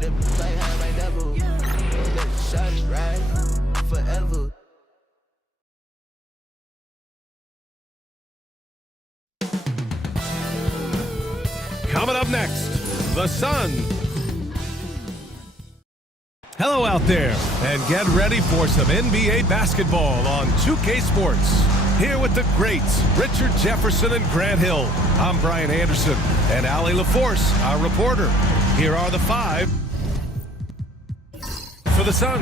Get up and play high like devil. Let the shot ride forever. Coming up next, the Sun. Hello out there, and get ready for some NBA basketball on 2K Sports. Here with the greats, Richard Jefferson and Grant Hill. I'm Brian Anderson, and Allie LaForce, our reporter. Here are the five for the Suns.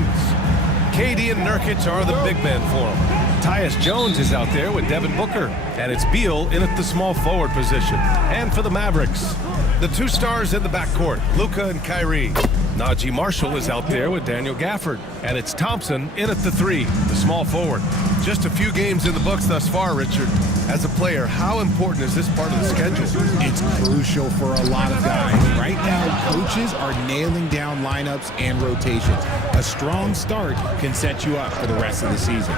KD and Nurkic are the big men for them. Tyus Jones is out there with Devin Booker, and it's Beal in at the small forward position. And for the Mavericks, the two stars in the backcourt, Luka and Kyrie. Najee Marshall is out there with Daniel Gafford, and it's Thompson in at the three, the small forward. Just a few games in the books thus far, Richard. As a player, how important is this part of the schedule? It's crucial for a lot of guys. Right now, coaches are nailing down lineups and rotations. A strong start can set you up for the rest of the season.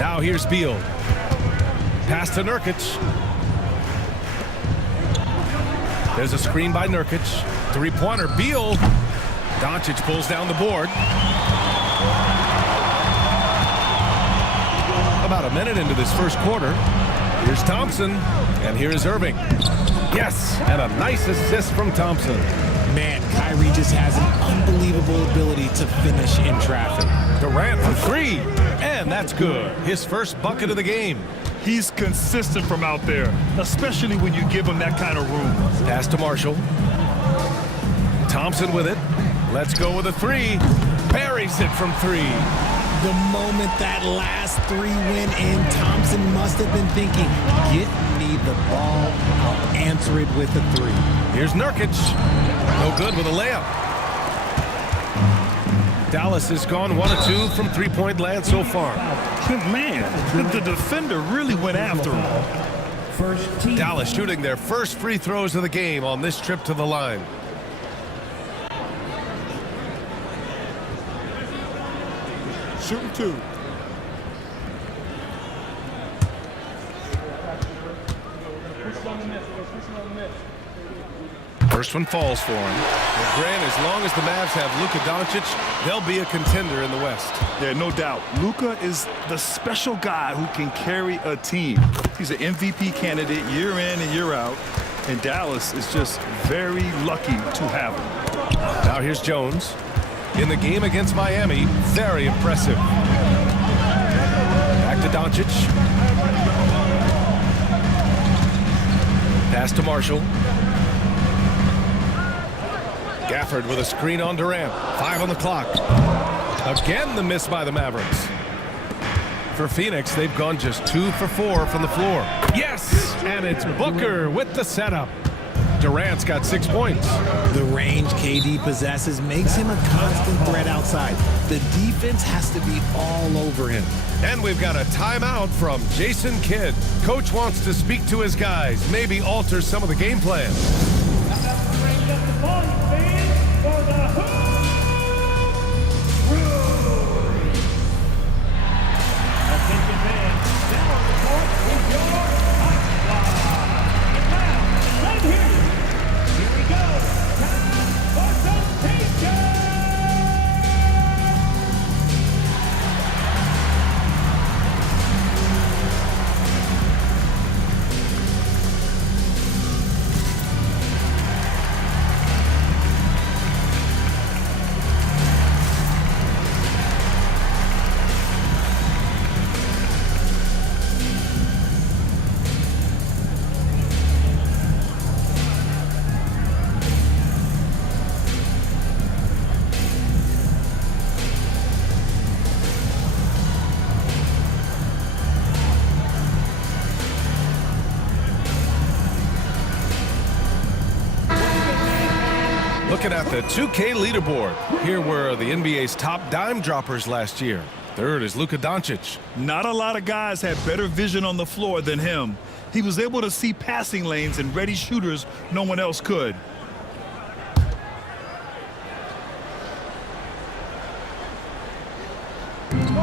Now here's Beal. Pass to Nurkic. There's a screen by Nurkic. Three-pointer, Beal. Doncic pulls down the board. About a minute into this first quarter. Here's Thompson, and here's Irving. Yes, and a nice assist from Thompson. Man, Kyrie just has an unbelievable ability to finish in traffic. Durant for three, and that's good. His first bucket of the game. He's consistent from out there, especially when you give him that kind of room. Pass to Marshall. Thompson with it. Let's go with a three. Buries it from three. The moment that last three went in, Thompson must have been thinking, get me the ball, I'll answer it with a three. Here's Nurkic. No good with a layup. Dallas has gone 1 of 2 from three-point land so far. Man, the defender really went after him. Dallas shooting their first free throws of the game on this trip to the line. Shooting two. First one falls for him. Well, Grant, as long as the Mavs have Luka Doncic, they'll be a contender in the West. Yeah, no doubt. Luka is the special guy who can carry a team. He's an MVP candidate year in and year out, and Dallas is just very lucky to have him. Now here's Jones. In the game against Miami, very impressive. Back to Doncic. Pass to Marshall. Gafford with a screen on Durant. 5 on the clock. Again, the miss by the Mavericks. For Phoenix, they've gone just 2 for 4 from the floor. Yes! And it's Booker with the setup. Durant's got 6 points. The range KD possesses makes him a constant threat outside. The defense has to be all over him. And we've got a timeout from Jason Kidd. Coach wants to speak to his guys, maybe alter some of the game plan. Looking at the 2K leaderboard. Here were the NBA's top dime droppers last year. Third is Luka Doncic. Not a lot of guys had better vision on the floor than him. He was able to see passing lanes and ready shooters no one else could.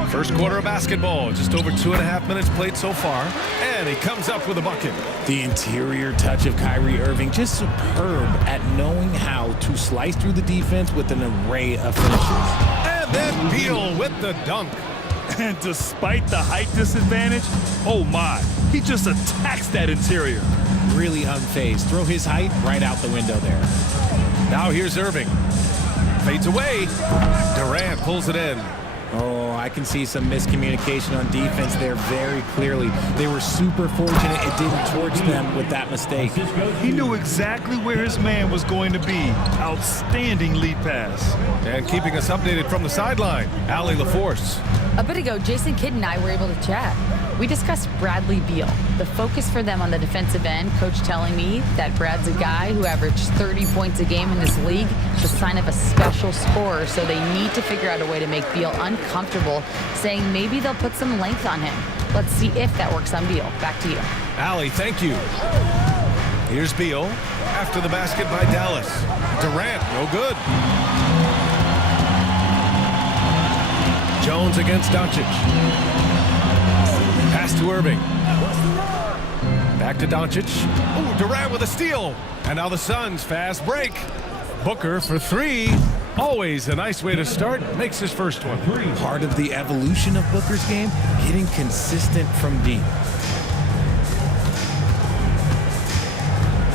First quarter of basketball, just over 2.5 minutes played so far, and he comes up with a bucket. The interior touch of Kyrie Irving, just superb at knowing how to slice through the defense with an array of finishes. And then Beal with the dunk. And despite the height disadvantage, oh my, he just attacks that interior. Really unfazed. Throw his height right out the window there. Now here's Irving. Fades away. Durant pulls it in. Oh, I can see some miscommunication on defense there very clearly. They were super fortunate it didn't torch them with that mistake. He knew exactly where his man was going to be. Outstanding lead pass. And keeping us updated from the sideline, Allie LaForce. A bit ago, Jason Kidd and I were able to chat. We discussed Bradley Beal. The focus for them on the defensive end, coach telling me that Brad's a guy who averaged 30 points a game in this league, the sign of a special scorer, so they need to figure out a way to make Beal uncomfortable, saying maybe they'll put some length on him. Let's see if that works on Beal. Back to you. Allie, thank you. Here's Beal after the basket by Dallas. Durant, no good. Jones against Doncic. Pass to Irving. Back to Doncic. Oh, Durant with a steal. And now the Suns fast break. Booker for three. Always a nice way to start. Makes his first one. Part of the evolution of Booker's game, getting consistent from deep.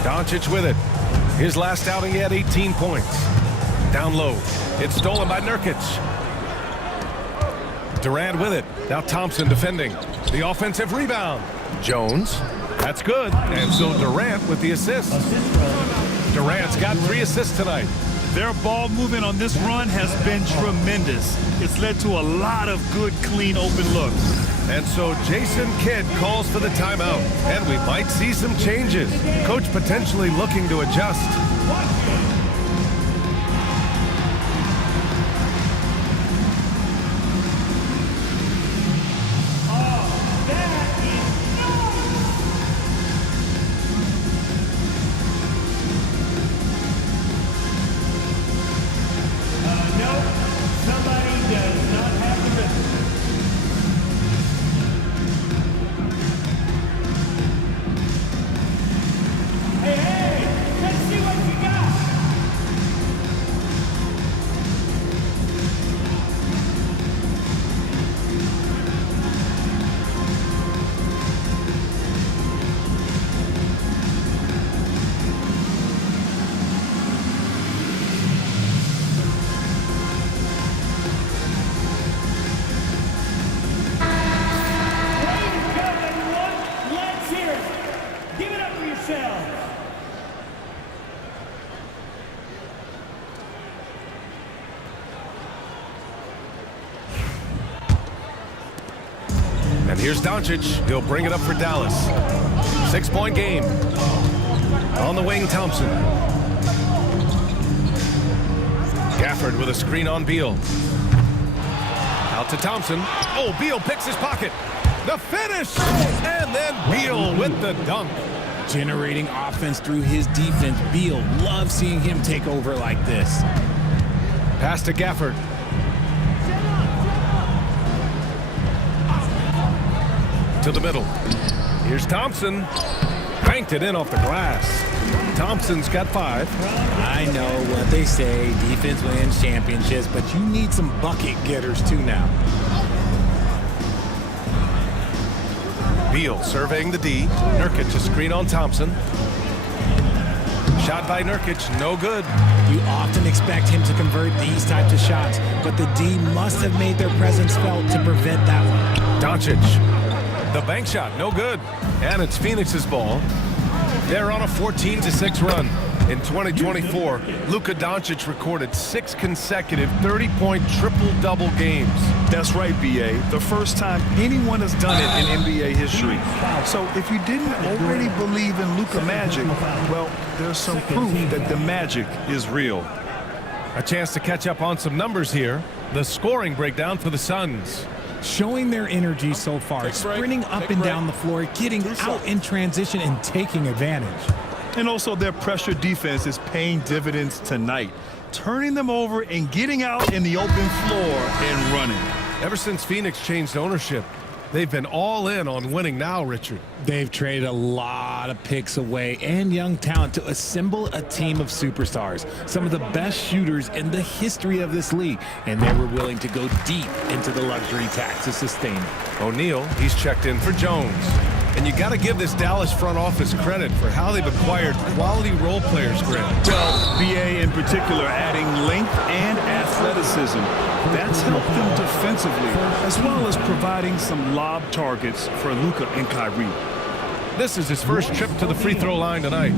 Doncic with it. His last outing, he had 18 points. Down low. It's stolen by Nurkic. Durant with it. Now Thompson defending. The offensive rebound. Jones. That's good. And so Durant with the assist. Durant's got 3 assists tonight. Their ball movement on this run has been tremendous. It's led to a lot of good, clean, open looks. And so Jason Kidd calls for the timeout. And we might see some changes. Coach potentially looking to adjust. And here's Doncic. He'll bring it up for Dallas. 6-point game. On the wing, Thompson. Gafford with a screen on Beal. Out to Thompson. Oh, Beal picks his pocket. The finish! And then Beal with the dunk. Generating offense through his defense. Beal loves seeing him take over like this. Pass to Gafford. To the middle. Here's Thompson. Banked it in off the glass. Thompson's got 5. I know what they say, defense wins championships, but you need some bucket getters too now. Beal surveying the D. Nurkic a screen on Thompson. Shot by Nurkic, no good. You often expect him to convert these types of shots, but the D must have made their presence felt to prevent that one. Doncic. The bank shot, no good. And it's Phoenix's ball. They're on a 14-6 run. In 2024, Luka Doncic recorded 6 consecutive 30-point triple-double games. That's right, B.A. The first time anyone has done it in NBA history. So if you didn't already believe in Luka Magic, well, there's some proof that the magic is real. A chance to catch up on some numbers here. The scoring breakdown for the Suns. Showing their energy so far, sprinting up and down the floor, getting out in transition and taking advantage. And also their pressure defense is paying dividends tonight, turning them over and getting out in the open floor and running. Ever since Phoenix changed ownership, they've been all in on winning now, Richard. They've traded a lot of picks away and young talent to assemble a team of superstars, some of the best shooters in the history of this league, and they were willing to go deep into the luxury tax to sustain it. O'Neal, he's checked in for Jones. And you got to give this Dallas front office credit for how they've acquired quality role players, Greg. Well, BA in particular adding length and athleticism. That's helped them defensively, as well as providing some lob targets for Luka and Kyrie. This is his first trip to the free throw line tonight.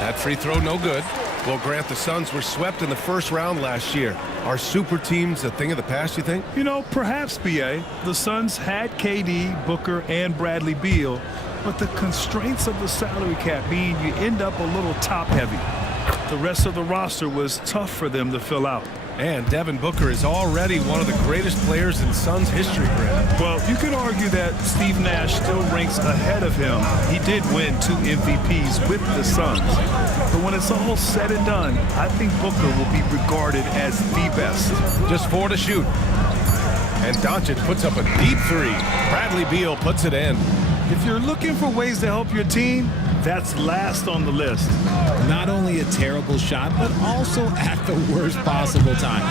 That free throw no good. Well, Grant, the Suns were swept in the first round last year. Are super teams a thing of the past, you think? You know, perhaps, BA. The Suns had KD, Booker, and Bradley Beal, but the constraints of the salary cap mean you end up a little top-heavy. The rest of the roster was tough for them to fill out. And Devin Booker is already one of the greatest players in Suns history, Grant. Well, you could argue that Steve Nash still ranks ahead of him. He did win 2 MVPs with the Suns. But when it's all said and done, I think Booker will be regarded as the best. Just 4 to shoot. And Doncic puts up a deep 3. Bradley Beal puts it in. If you're looking for ways to help your team, that's last on the list. Not only a terrible shot, but also at the worst possible time.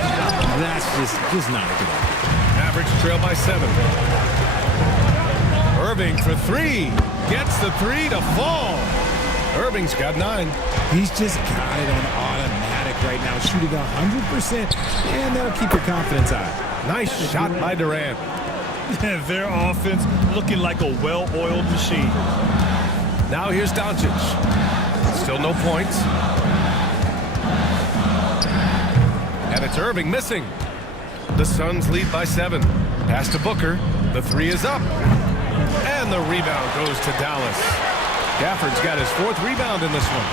That's just not a good idea. Mavericks trail by 7. Irving for 3. Gets the 3 to fall. Irving's got 9. He's just got it on automatic right now, shooting 100%, and that'll keep your confidence high. Nice shot by Durant. Their offense looking like a well-oiled machine. Now here's Doncic. Still no points. And it's Irving missing. The Suns lead by 7. Pass to Booker. The 3 is up. And the rebound goes to Dallas. Gafford's got his 4th rebound in this one.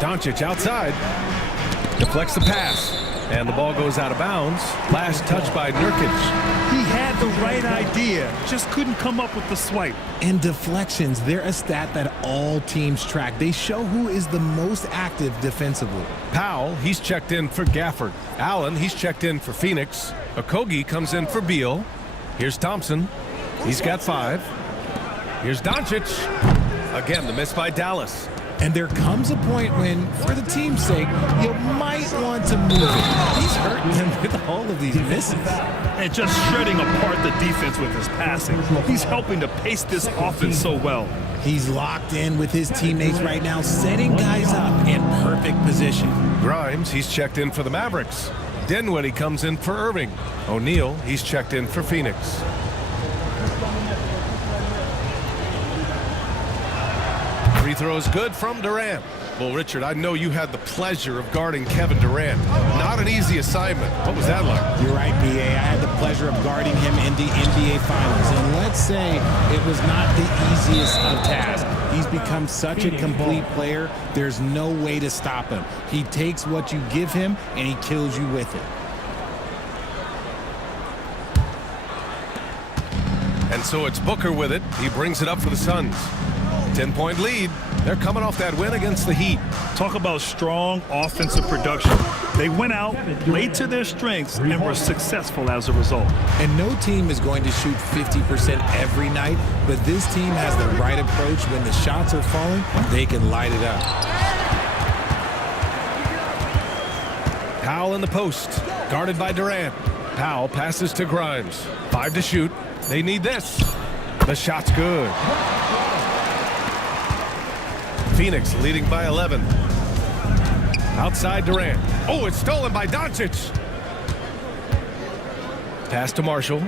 Doncic outside. Deflects the pass. And the ball goes out of bounds. Last touch by Nurkic. He had the right idea, just couldn't come up with the swipe. And deflections, they're a stat that all teams track. They show who is the most active defensively. Powell, he's checked in for Gafford. Allen, he's checked in for Phoenix. Okogie comes in for Beal. Here's Thompson. He's got 5. Here's Doncic. Again, the miss by Dallas. And there comes a point when, for the team's sake, you might want to move it. He's hurting them with all of these misses. And just shredding apart the defense with his passing. He's helping to pace this offense so well. He's locked in with his teammates right now, setting guys up in perfect position. Grimes, he's checked in for the Mavericks. Dinwiddie comes in for Irving. O'Neal, he's checked in for Phoenix. Free throw is good from Durant. Well, Richard, I know you had the pleasure of guarding Kevin Durant. Not an easy assignment. What was that like? You're right, BA. I had the pleasure of guarding him in the NBA Finals. And let's say it was not the easiest of tasks. He's become such a complete player, there's no way to stop him. He takes what you give him, and he kills you with it. And so it's Booker with it. He brings it up for the Suns. 10-point lead. They're coming off that win against the Heat. Talk about strong offensive production. They went out, played to their strengths, and were successful as a result. And no team is going to shoot 50% every night, but this team has the right approach. When the shots are falling, they can light it up. Powell in the post, guarded by Durant. Powell passes to Grimes. 5 to shoot. They need this. The shot's good. Phoenix leading by 11. Outside Durant. Oh, it's stolen by Doncic. Pass to Marshall.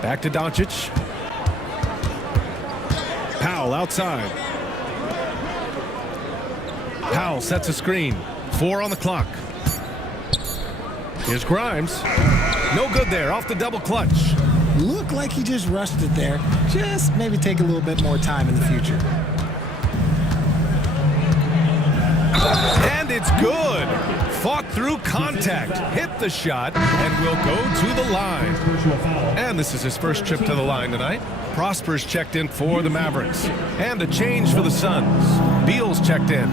Back to Doncic. Powell outside. Powell sets a screen. 4 on the clock. Here's Grimes. No good there. Off the double clutch. Looked like he just rushed it there. Just maybe take a little bit more time in the future. And it's good. Fought Walk through contact, hit the shot, and will go to the line. And this is his first trip to the line tonight. Prosper's checked in for the Mavericks. And a change for the Suns. Beal's checked in.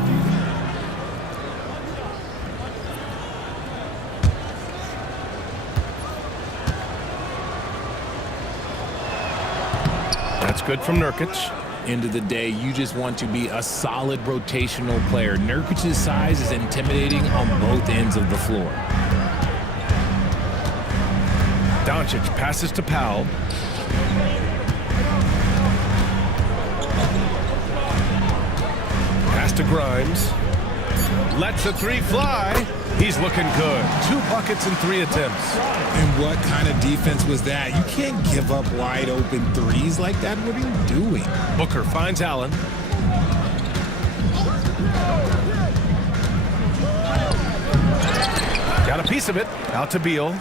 That's good from Nurkic. End of the day, you just want to be a solid rotational player. Nurkic's size is intimidating on both ends of the floor. Doncic passes to Powell. Pass to Grimes. Lets a three fly. He's looking good. 2 buckets in 3 attempts. And what kind of defense was that? You can't give up wide open threes like that. What are you doing? Booker finds Allen. Got a piece of it. Out to Beal.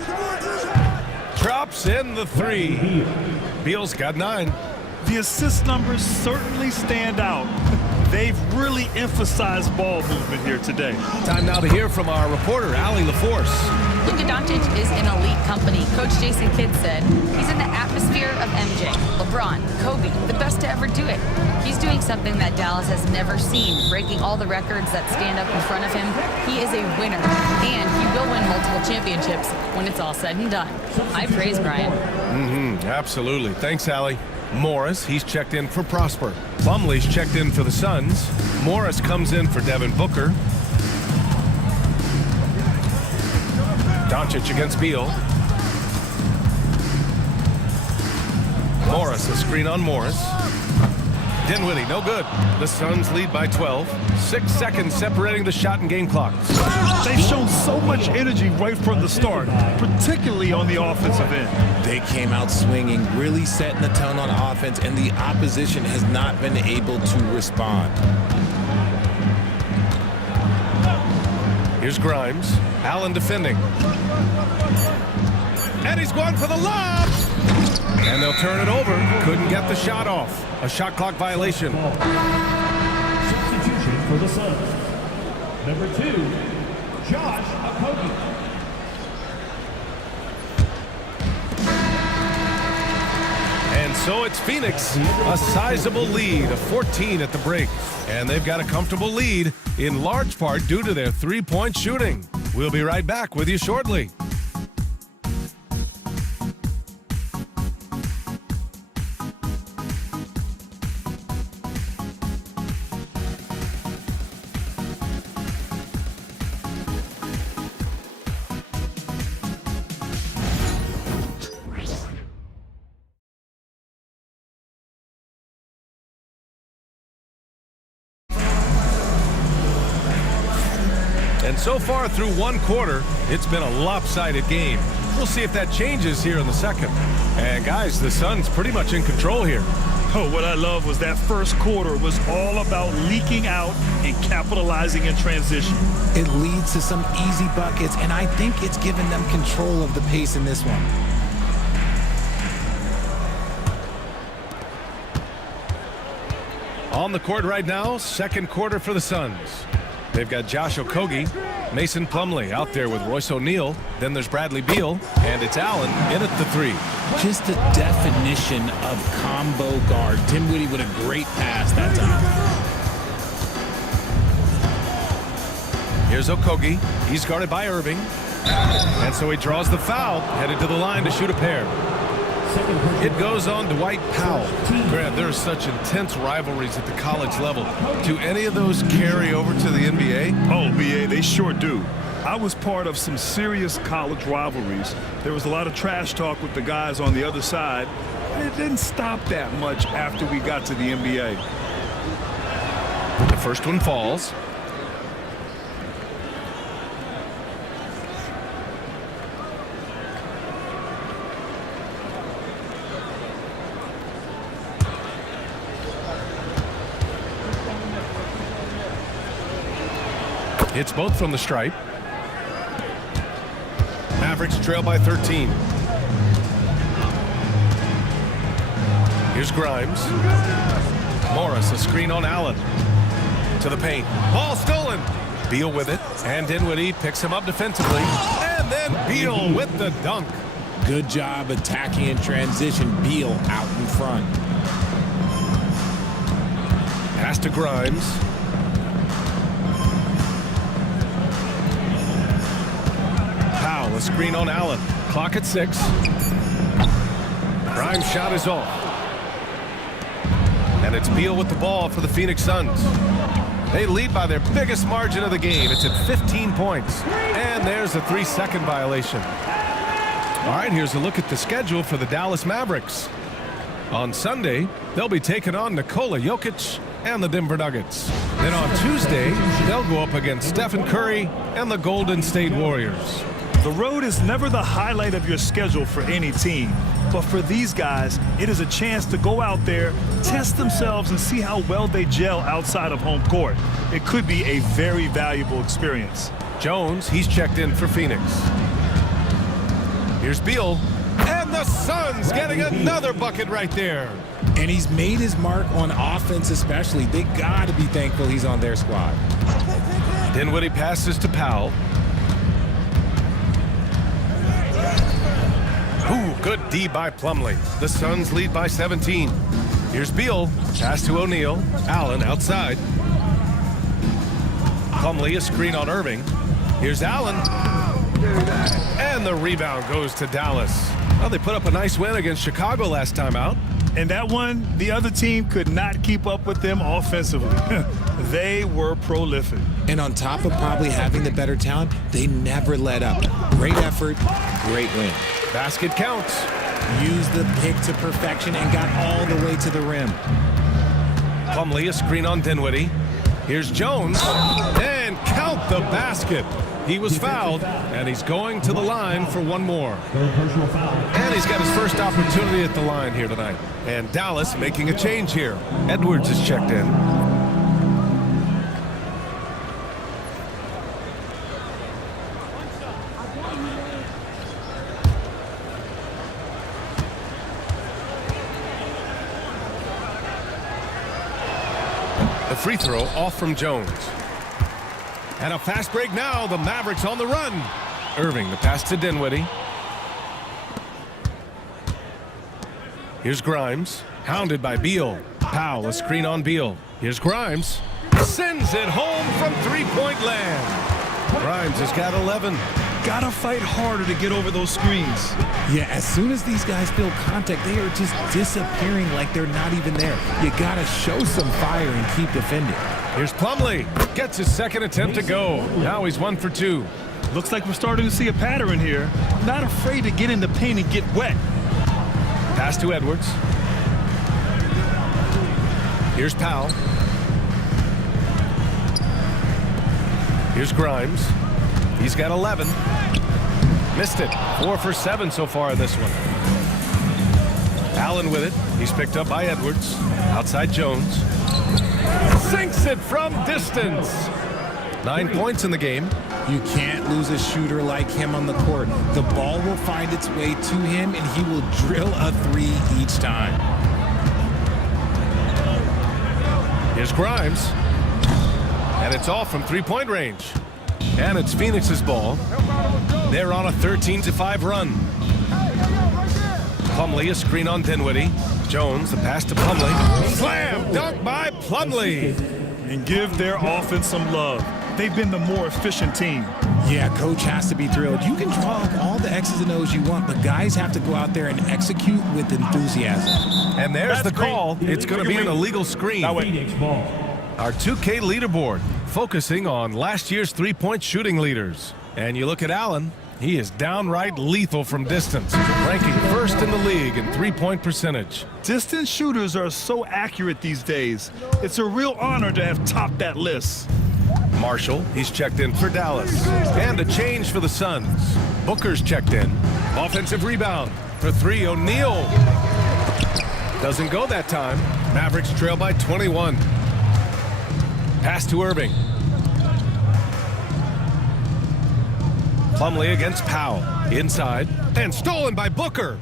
Drops in the 3. Beal's got 9. The assist numbers certainly stand out. They've really emphasized ball movement here today. Time now to hear from our reporter, Allie LaForce. Luka Doncic is in elite company. Coach Jason Kidd said he's in the atmosphere of MJ, LeBron, Kobe, the best to ever do it. He's doing something that Dallas has never seen, breaking all the records that stand up in front of him. He is a winner, and he will win multiple championships when it's all said and done. I praise Brian. Absolutely. Thanks, Allie. Morris, he's checked in for Prosper. Plumlee's checked in for the Suns. Morris comes in for Devin Booker. Doncic against Beal. Morris, a screen on Morris. Dinwiddie, no good. The Suns lead by 12. 6 seconds separating the shot and game clock. They've shown so much energy right from the start, particularly on the offensive end. They came out swinging, really setting the tone on offense, and the opposition has not been able to respond. Here's Grimes. Allen defending. And he's going for the lob. And they'll turn it over. Couldn't get the shot off. A shot clock violation. Substitution for the Suns. Number 2, Josh Okogie. And so it's Phoenix, a sizable lead of 14 at the break. And they've got a comfortable lead, in large part due to their three-point shooting. We'll be right back with you shortly. And so far through one quarter, it's been a lopsided game. We'll see if that changes here in the second. And guys, the Suns pretty much in control here. Oh, what I love was that first quarter was all about leaking out and capitalizing in transition. It leads to some easy buckets, and I think it's given them control of the pace in this one. On the court right now, second quarter for the Suns. They've got Josh Okogie, Mason Plumlee out there with Royce O'Neal. Then there's Bradley Beal, and it's Allen in at the 3. Just the definition of combo guard. Dinwiddie with a great pass that time. Here's Okogie. He's guarded by Irving. And so he draws the foul, headed to the line to shoot a pair. It goes on Dwight Powell. Grant, there are such intense rivalries at the college level. Do any of those carry over to the NBA? Oh, BA, they sure do. I was part of some serious college rivalries. There was a lot of trash talk with the guys on the other side. And it didn't stop that much after we got to the NBA. The first one falls. It's both from the stripe. Mavericks trail by 13. Here's Grimes. Morris, a screen on Allen. To the paint. Ball stolen. Beal with it, and Dinwiddie picks him up defensively. And then Beal with the dunk. Good job attacking in transition. Beal out in front. Pass to Grimes. Powell, a screen on Allen. Clock at 6. Grimes' shot is off. And it's Beal with the ball for the Phoenix Suns. They lead by their biggest margin of the game. It's at 15 points. And there's a 3-second violation. All right, here's a look at the schedule for the Dallas Mavericks. On Sunday, they'll be taking on Nikola Jokic and the Denver Nuggets. Then on Tuesday, they'll go up against Stephen Curry and the Golden State Warriors. The road is never the highlight of your schedule for any team. But for these guys, it is a chance to go out there, test themselves, and see how well they gel outside of home court. It could be a very valuable experience. Jones, he's checked in for Phoenix. Here's Beal. And the Suns getting another bucket right there. And he's made his mark on offense especially. They got to be thankful he's on their squad. Dinwiddie passes to Powell. Ooh, good D by Plumlee. The Suns lead by 17. Here's Beal. Pass to O'Neal. Allen outside. Plumlee, a screen on Irving. Here's Allen. And the rebound goes to Dallas. Well, they put up a nice win against Chicago last time out. And that one, the other team could not keep up with them offensively. They were prolific. And on top of probably having the better talent, they never let up. Great effort, great win. Basket counts. Used the pick to perfection and got all the way to the rim. Plumlee, a screen on Dinwiddie. Here's Jones. And count the basket. He was fouled, and he's going to the line for one more. And he's got his first opportunity at the line here tonight. And Dallas making a change here. Edwards is checked in. The free throw off from Jones. And a fast break now. The Mavericks on the run. Irving, the pass to Dinwiddie. Here's Grimes. Hounded by Beal. Powell, a screen on Beal. Here's Grimes. Sends it home from three-point land. Grimes has got 11. Gotta fight harder to get over those screens. Yeah, as soon as these guys feel contact, they are just disappearing like they're not even there. You gotta show some fire and keep defending. Here's Plumlee. Gets his second attempt to go. Now he's 1 for 2. Looks like we're starting to see a pattern here. Not afraid to get in the paint and get wet. Pass to Edwards. Here's Powell. Here's Grimes. He's got 11. Missed it. 4 for 7 so far in this one. Allen with it. He's picked up by Edwards. Outside Jones. Sinks it from distance. 9 points in the game. You can't lose a shooter like him on the court. The ball will find its way to him, and he will drill a 3 each time. Here's Grimes. And it's off from three-point range. And it's Phoenix's ball. They're on a 13-5 run. Plumlee, a screen on Dinwiddie. Jones, the pass to Plumlee. Slam dunk by Plumlee. And give their offense some love. They've been the more efficient team. Yeah, coach has to be thrilled. You can draw up all the X's and O's you want, but guys have to go out there and execute with enthusiasm. And there's the call. It's going to be an illegal screen. Phoenix ball. Our 2K leaderboard, focusing on last year's three-point shooting leaders. And you look at Allen, he is downright lethal from distance, ranking first in the league in three-point percentage. Distance shooters are so accurate these days. It's a real honor to have topped that list. Marshall, he's checked in for Dallas. And a change for the Suns. Booker's checked in. Offensive rebound for 3, O'Neal. Doesn't go that time. Mavericks trail by 21. Pass to Irving. Plumlee against Powell. Inside. And stolen by Booker.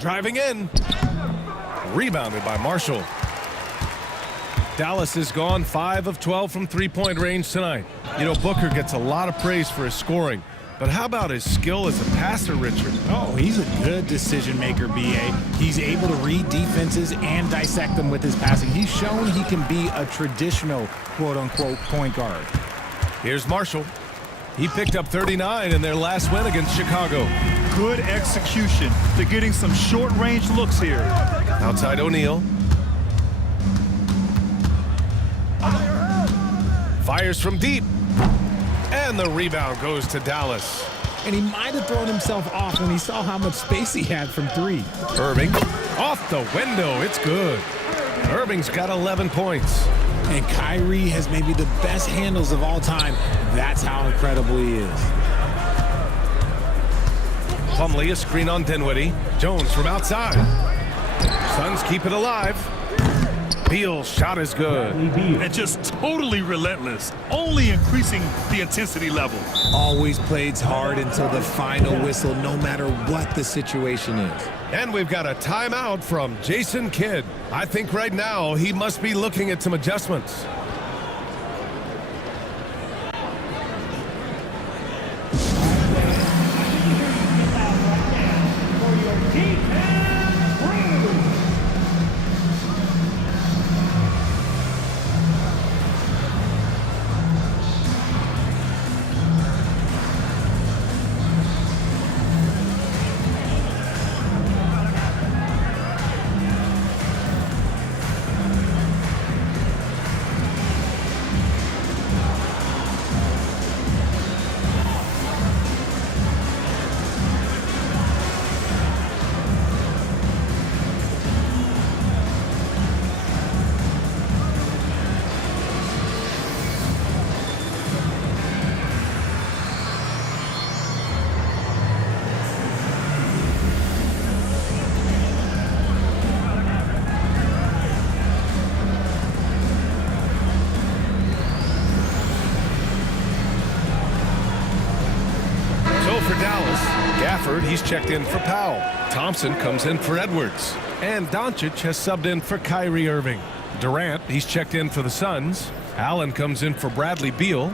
Driving in. Rebounded by Marshall. Dallas has gone 5 of 12 from three-point range tonight. You know, Booker gets a lot of praise for his scoring, but how about his skill as a passer, Richard? Oh, he's a good decision maker, BA. He's able to read defenses and dissect them with his passing. He's shown he can be a traditional quote-unquote point guard. Here's Marshall. He picked up 39 in their last win against Chicago. Good execution. They're getting some short-range looks here. Outside O'Neal. Fires from deep. And the rebound goes to Dallas. And he might have thrown himself off when he saw how much space he had from three. Irving off the window. It's good. Irving's got 11 points. And Kyrie has maybe the best handles of all time. That's how incredible he is. Plumlee, a screen on Dinwiddie. Jones from outside. Suns keep it alive. Beal's shot is good. And just totally relentless, only increasing the intensity level. Always plays hard until the final whistle, no matter what the situation is. And we've got a timeout from Jason Kidd. I think right now he must be looking at some adjustments. For Dallas, Gafford, he's checked in for Powell. Thompson comes in for Edwards. And Doncic has subbed in for Kyrie Irving. Durant, he's checked in for the Suns. Allen comes in for Bradley Beal.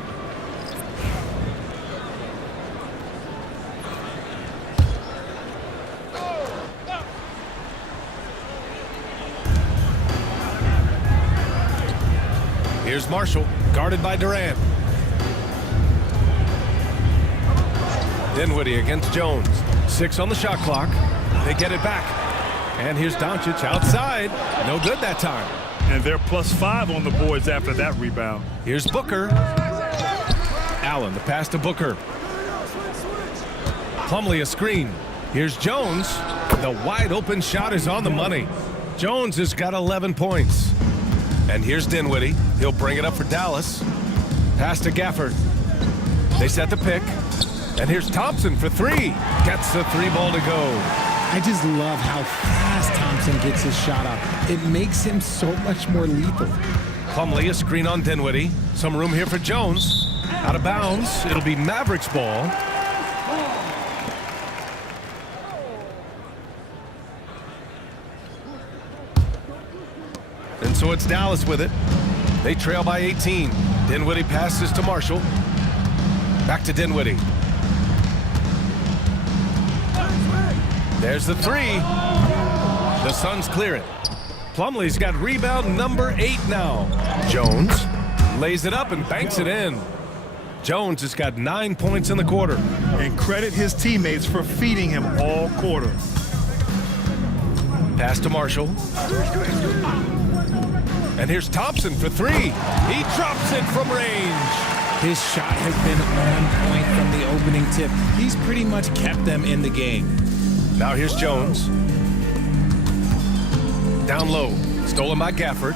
Here's Marshall, guarded by Durant. Dinwiddie against Jones. 6 on the shot clock. They get it back. And here's Doncic outside. No good that time. And they're +5 on the boards after that rebound. Here's Booker. Allen, the pass to Booker. Plumlee, a screen. Here's Jones. The wide open shot is on the money. Jones has got 11 points. And here's Dinwiddie. He'll bring it up for Dallas. Pass to Gafford. They set the pick. And here's Thompson for 3. Gets the 3 ball to go. I just love how fast Thompson gets his shot up. It makes him so much more lethal. Plumlee, a screen on Dinwiddie. Some room here for Jones. Out of bounds. It'll be Mavericks ball. And so it's Dallas with it. They trail by 18. Dinwiddie passes to Marshall. Back to Dinwiddie. There's the 3. The Suns clear it. Plumlee's got rebound number 8 now. Jones lays it up and banks it in. Jones has got 9 points in the quarter. And credit his teammates for feeding him all quarter. Pass to Marshall. And here's Thompson for 3. He drops it from range. His shot has been on point from the opening tip. He's pretty much kept them in the game. Now here's Jones. Down low. Stolen by Gafford.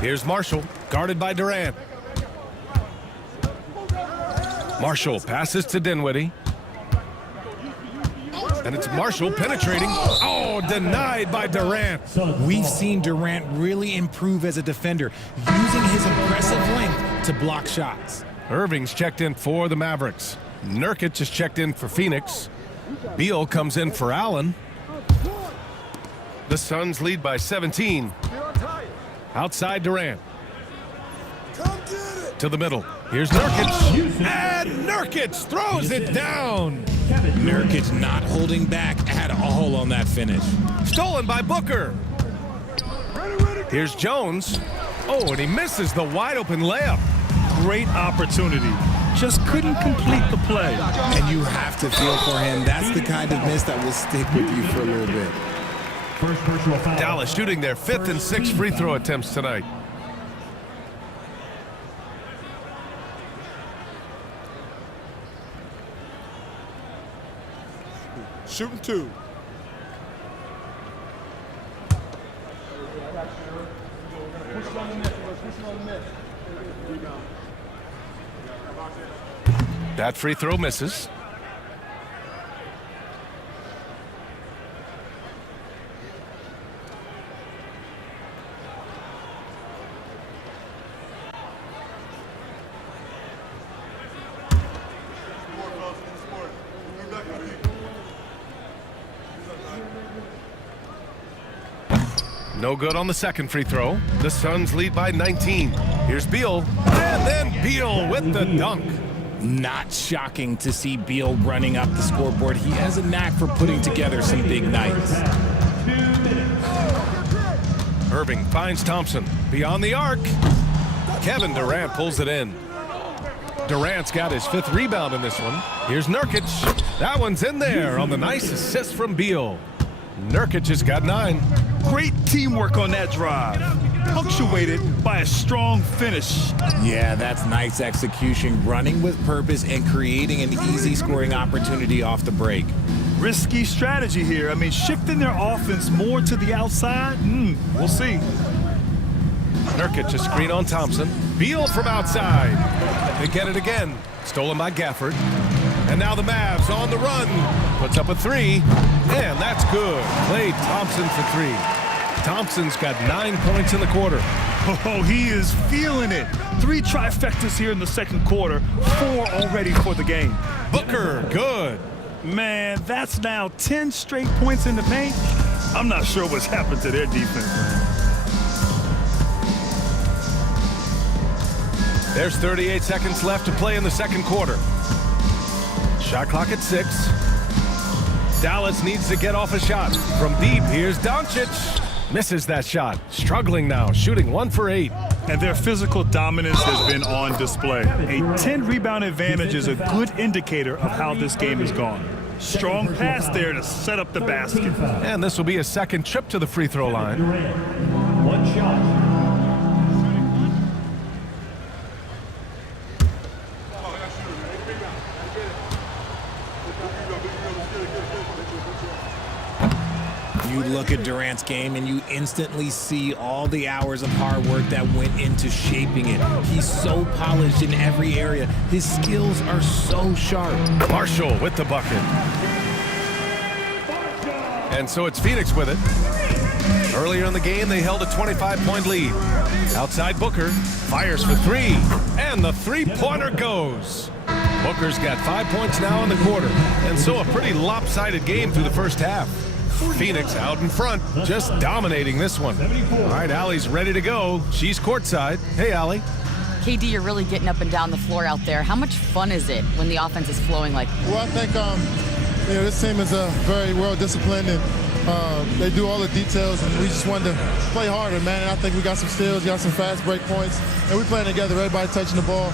Here's Marshall, guarded by Durant. Marshall passes to Dinwiddie. And it's Marshall penetrating. Oh, denied by Durant. We've seen Durant really improve as a defender, using his impressive length to block shots. Irving's checked in for the Mavericks. Nurkic is checked in for Phoenix. Beal comes in for Allen. The Suns lead by 17. Outside Durant. To the middle. Here's Nurkic. And Nurkic throws it down. Nurkic not holding back at all on that finish. Stolen by Booker. Here's Jones. Oh, and he misses the wide open layup. Great opportunity. Just couldn't complete the play. And you have to feel for him. That's the kind of miss that will stick with you for a little bit. First personal foul. Dallas shooting their 5th and 6th free throw attempts tonight. Shooting 2. That free throw misses. No good on the second free throw. The Suns lead by 19. Here's Beal. And then Beal with the dunk. Not shocking to see Beal running up the scoreboard. He has a knack for putting together some big nights. Irving finds Thompson. Beyond the arc. Kevin Durant pulls it in. Durant's got his 5th rebound in this one. Here's Nurkic. That one's in there on the nice assist from Beal. Nurkic has got 9. Great teamwork on that drive. Punctuated by a strong finish. Yeah, that's nice execution. Running with purpose and creating an easy scoring opportunity off the break. Risky strategy here. I mean, shifting their offense more to the outside. We'll see. Nurkic a screen on Thompson. Beal from outside. They get it again. Stolen by Gafford. And now the Mavs on the run. Puts up a 3. And that's good. Klay Thompson for 3. Thompson's got 9 points in the quarter. Oh, he is feeling it. 3 trifectas here in the second quarter. 4 already for the game. Booker, good. Man, that's now 10 straight points in the paint. I'm not sure what's happened to their defense, man. There's 38 seconds left to play in the second quarter. Shot clock at 6. Dallas needs to get off a shot. From deep, here's Doncic. Misses that shot. Struggling now, shooting 1 for 8. And their physical dominance has been on display. A 10-rebound advantage is a good indicator of how this game has gone. Strong pass there to set up the basket. And this will be a second trip to the free throw line. 1 shot. You look at Durant's game and you instantly see all the hours of hard work that went into shaping it. He's so polished in every area. His skills are so sharp. Marshall with the bucket. And so it's Phoenix with it. Earlier in the game, they held a 25-point lead. Outside Booker, fires for 3. And the three-pointer goes. Booker's got 5 points now in the quarter. And so a pretty lopsided game through the first half. Phoenix out in front, just dominating this one. All right, Allie's ready to go. She's courtside. Hey, Allie. KD, you're really getting up and down the floor out there. How much fun is it when the offense is flowing like? Well, I think this team is very well disciplined, and they do all the details, and we just wanted to play harder, man. And I think we got some steals, got some fast break points, and we playing together. Everybody touching the ball.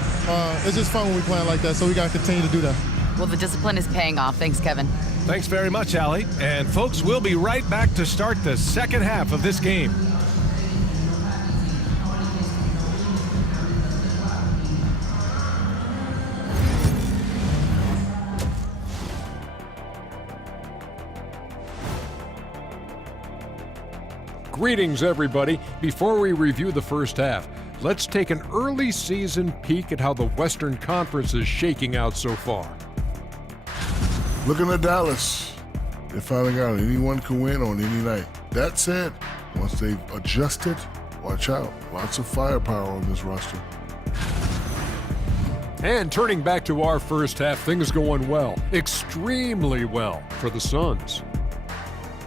It's just fun when we playing like that, so we got to continue to do that. Well, the discipline is paying off. Thanks, Kevin. Thanks very much, Allie. And folks, we'll be right back to start the second half of this game. Greetings, everybody. Before we review the first half, let's take an early season peek at how the Western Conference is shaking out so far. Looking at Dallas, they finally got it. Anyone can win on any night. That said, once they've adjusted, watch out. Lots of firepower on this roster. And turning back to our first half, things going well, extremely well for the Suns.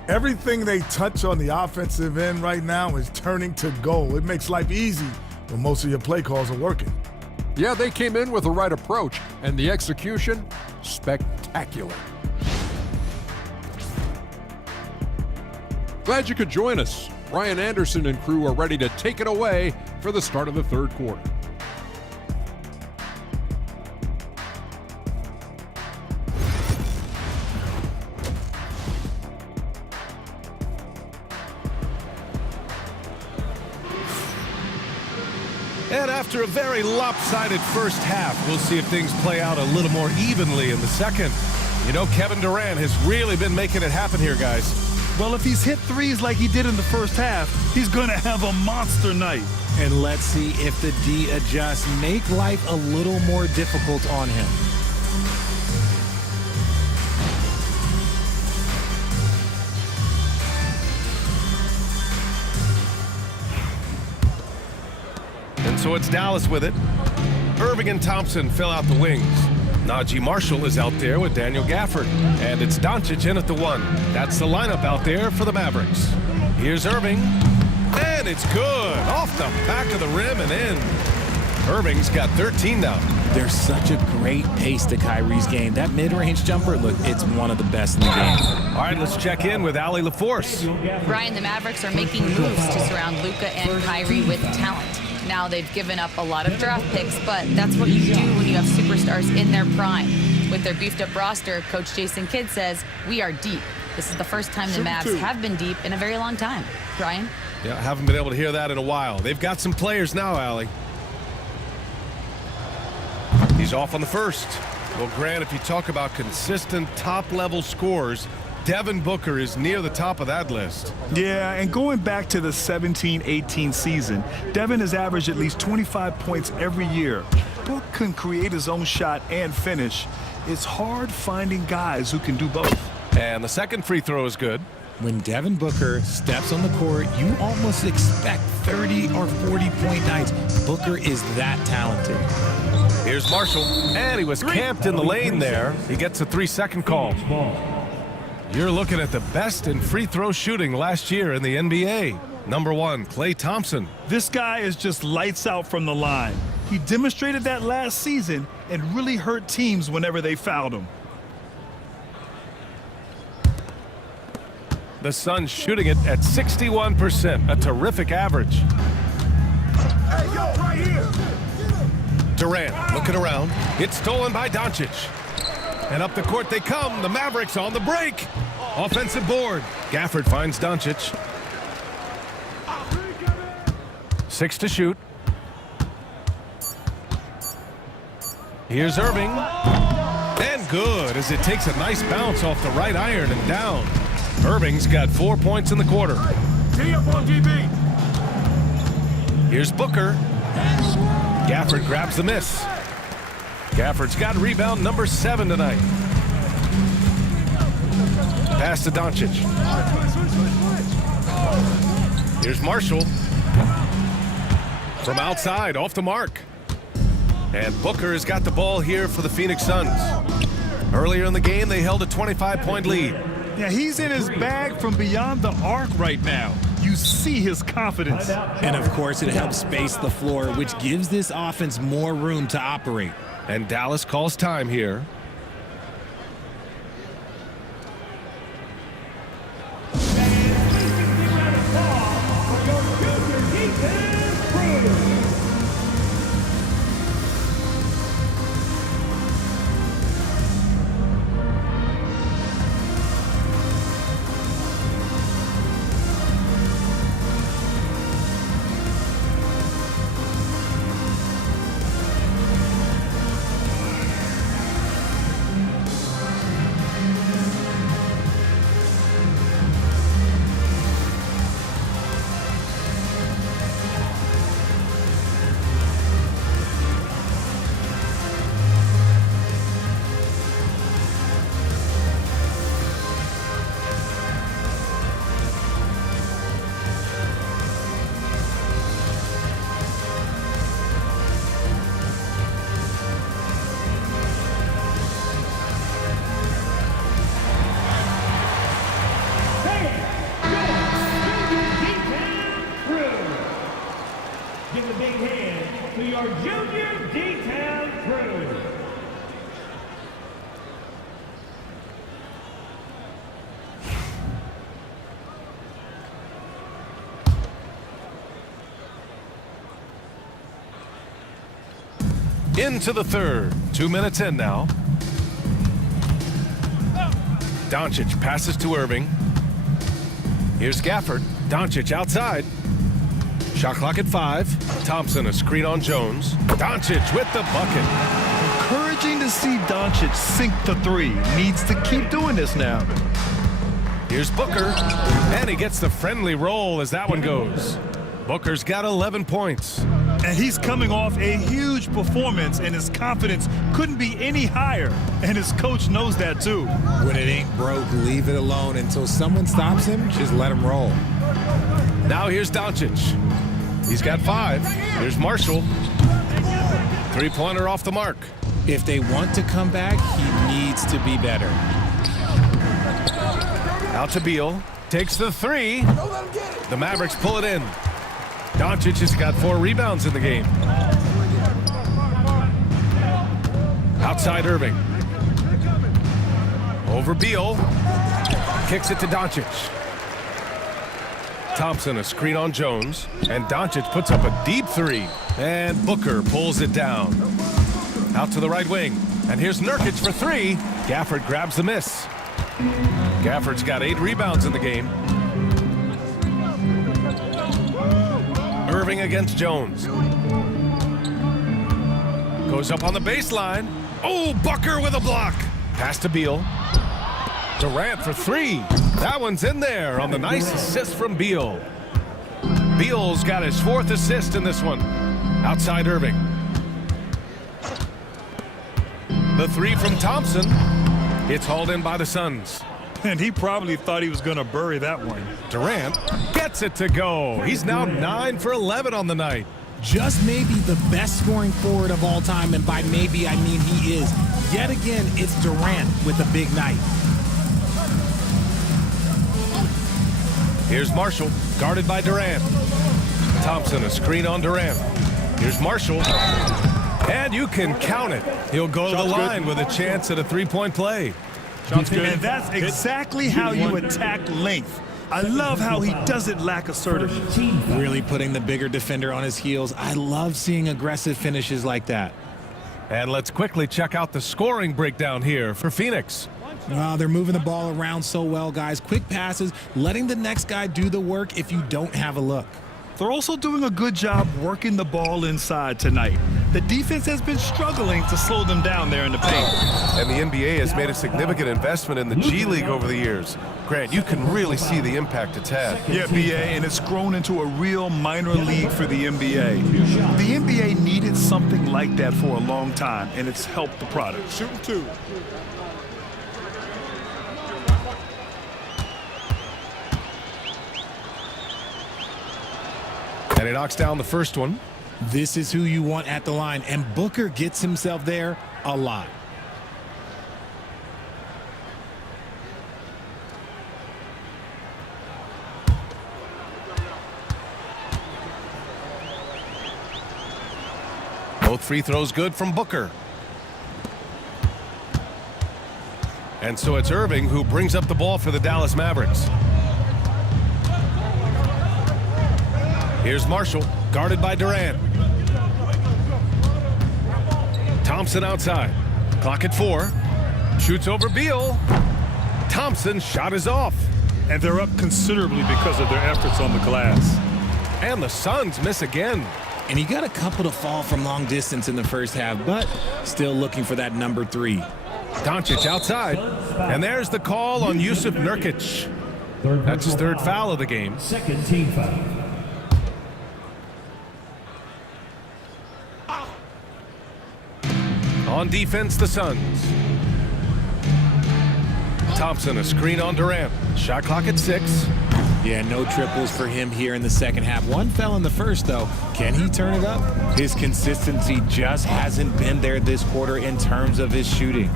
Everything they touch on the offensive end right now is turning to goal. It makes life easy when most of your play calls are working. Yeah, they came in with the right approach, and the execution, spectacular. Glad you could join us. Ryan Anderson and crew are ready to take it away for the start of the third quarter. And after a very lopsided first half, we'll see if things play out a little more evenly in the second. You know, Kevin Durant has really been making it happen here, guys. Well, if he's hit threes like he did in the first half, he's going to have a monster night. And let's see if the D adjusts, make life a little more difficult on him. And so it's Dallas with it. Irving and Thompson fill out the wings. Najee Marshall is out there with Daniel Gafford. And it's Doncic in at the 1. That's the lineup out there for the Mavericks. Here's Irving. And it's good. Off the back of the rim and in. Irving's got 13 now. There's such a great pace to Kyrie's game. That mid-range jumper, look, it's one of the best in the game. All right, let's check in with Allie LaForce. Brian, the Mavericks are making moves to surround Luka and Kyrie with talent. Now they've given up a lot of draft picks, but that's what you do when you have superstars in their prime. With their beefed-up roster, Coach Jason Kidd says, we are deep. This is the first time the Mavs have been deep in a very long time. Brian? Yeah, I haven't been able to hear that in a while. They've got some players now, Allie. He's off on the first. Well, Grant, if you talk about consistent top-level scores, Devin Booker is near the top of that list. Yeah, and going back to the 17-18 season, Devin has averaged at least 25 points every year. Book can create his own shot and finish. It's hard finding guys who can do both. And the second free throw is good. When Devin Booker steps on the court, you almost expect 30 or 40-point nights. Booker is that talented. Here's Marshall, and he was camped in the lane there. He gets a 3-second call. You're looking at the best in free throw shooting last year in the NBA. Number 1, Klay Thompson. This guy is just lights out from the line. He demonstrated that last season and really hurt teams whenever they fouled him. The Suns shooting it at 61%, a terrific average. Hey, yo, right here. Durant looking around. It's stolen by Doncic. And up the court they come. The Mavericks on the break. Offensive board. Gafford finds Doncic. 6 to shoot. Here's Irving. And good as it takes a nice bounce off the right iron and down. Irving's got 4 points in the quarter. Tee up on DB. Here's Booker. Gafford grabs the miss. Gafford's got rebound number 7 tonight. Pass to Doncic. Here's Marshall. From outside, off the mark. And Booker has got the ball here for the Phoenix Suns. Earlier in the game, they held a 25-point lead. Yeah, he's in his bag from beyond the arc right now. You see his confidence. And, of course, it helps space the floor, which gives this offense more room to operate. And Dallas calls time here. Give a big hand to your junior detail crew. Into the third. 2 minutes in now. Doncic passes to Irving. Here's Gafford. Doncic outside. Shot clock at 5. Thompson a screen on Jones. Doncic with the bucket. Encouraging to see Doncic sink the three. Needs to keep doing this now. Here's Booker. And he gets the friendly roll as that one goes. Booker's got 11 points. And he's coming off a huge performance, and his confidence couldn't be any higher. And his coach knows that too. When it ain't broke, leave it alone until someone stops him. Just let him roll. Now here's Doncic. He's got 5. Here's Marshall. Three-pointer off the mark. If they want to come back, he needs to be better. Out to Beal. Takes the 3. The Mavericks pull it in. Doncic has got 4 rebounds in the game. Outside Irving. Over Beal. Kicks it to Doncic. Thompson a screen on Jones. And Doncic puts up a deep 3. And Booker pulls it down. Out to the right wing. And here's Nurkic for 3. Gafford grabs the miss. Gafford's got 8 rebounds in the game. Irving against Jones. Goes up on the baseline. Oh, Booker with a block. Pass to Beal. Durant for 3. That one's in there on the nice assist from Beal. Beal's got his 4th assist in this one. Outside Irving. The 3 from Thompson. It's hauled in by the Suns. And he probably thought he was going to bury that one. Durant gets it to go. He's now 9 for 11 on the night. Just maybe the best scoring forward of all time, and by maybe I mean he is. Yet again, it's Durant with a big night. Here's Marshall, guarded by Durant. Thompson a screen on Durant. Here's Marshall. And you can count it. He'll go to the line with a chance at a 3-point play. And that's exactly how you attack length. I love how he doesn't lack assertiveness. Really putting the bigger defender on his heels. I love seeing aggressive finishes like that. And let's quickly check out the scoring breakdown here for Phoenix. They're moving the ball around so well, guys. Quick passes, letting the next guy do the work if you don't have a look. They're also doing a good job working the ball inside tonight. The defense has been struggling to slow them down there in the paint. And the NBA has made a significant investment in the G League over the years. Grant, you can really see the impact it's had. Yeah, BA, and it's grown into a real minor league for the NBA. The NBA needed something like that for a long time, and it's helped the product. Shooting 2. And he knocks down the first one. This is who you want at the line, and Booker gets himself there a lot. Both free throws good from Booker. And so it's Irving who brings up the ball for the Dallas Mavericks. Here's Marshall, guarded by Durant. Thompson outside. Clock at 4. Shoots over Beal. Thompson's shot is off. And they're up considerably because of their efforts on the glass. And the Suns miss again. And he got a couple to fall from long distance in the first half, but still looking for that number 3. Doncic outside. And there's the call on Yusuf Nurkic. That's his 3rd foul of the game. Second team foul. On defense, the Suns. Thompson a screen on Durant. Shot clock at 6. Yeah, no triples for him here in the second half. One fell in the first, though. Can he turn it up? His consistency just hasn't been there this quarter in terms of his shooting.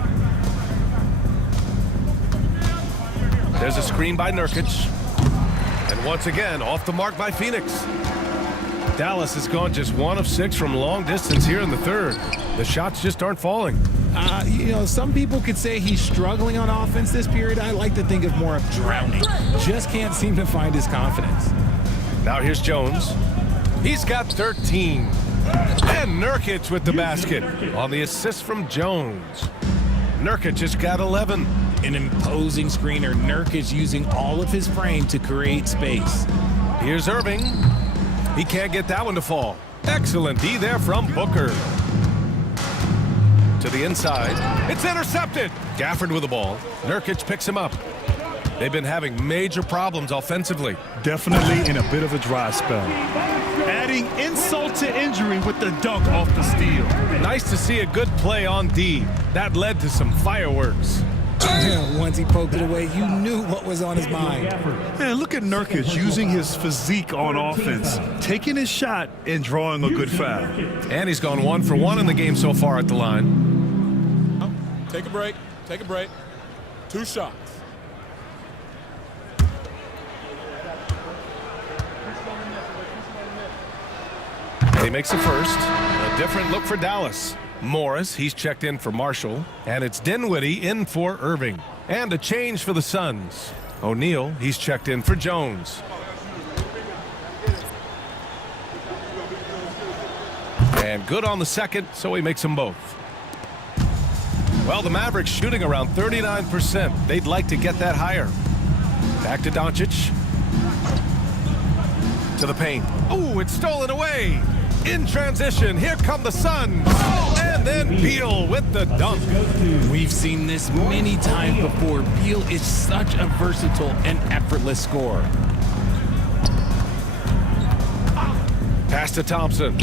There's a screen by Nurkic. And once again, off the mark by Phoenix. Dallas has gone just 1 of 6 from long distance here in the third. The shots just aren't falling. You know, some people could say he's struggling on offense this period. I like to think of more of drowning. Just can't seem to find his confidence. Now here's Jones. He's got 13. And Nurkic with the basket on the assist from Jones. Nurkic has got 11. An imposing screener. Nurkic using all of his frame to create space. Here's Irving. He can't get that one to fall. Excellent D there from Booker. To the inside. It's intercepted. Gafford with the ball. Nurkic picks him up. They've been having major problems offensively. Definitely in a bit of a dry spell. Adding insult to injury with the dunk off the steal. Nice to see a good play on D. That led to some fireworks. Once he poked it away, you knew what was on his mind. Man, look at Nurkic using his physique on offense, taking his shot and drawing a good foul. And he's gone 1 for 1 in the game so far at the line. Take a break. Take a break. 2 shots. He makes the first. A different look for Dallas. Morris, he's checked in for Marshall. And it's Dinwiddie in for Irving. And a change for the Suns. O'Neal, he's checked in for Jones. And good on the second, so he makes them both. Well, the Mavericks shooting around 39%. They'd like to get that higher. Back to Doncic. To the paint. Oh, it's stolen away. In transition, here come the Suns. And then Beal with the dunk. We've seen this many times before. Beal is such a versatile and effortless scorer. Pass to Thompson.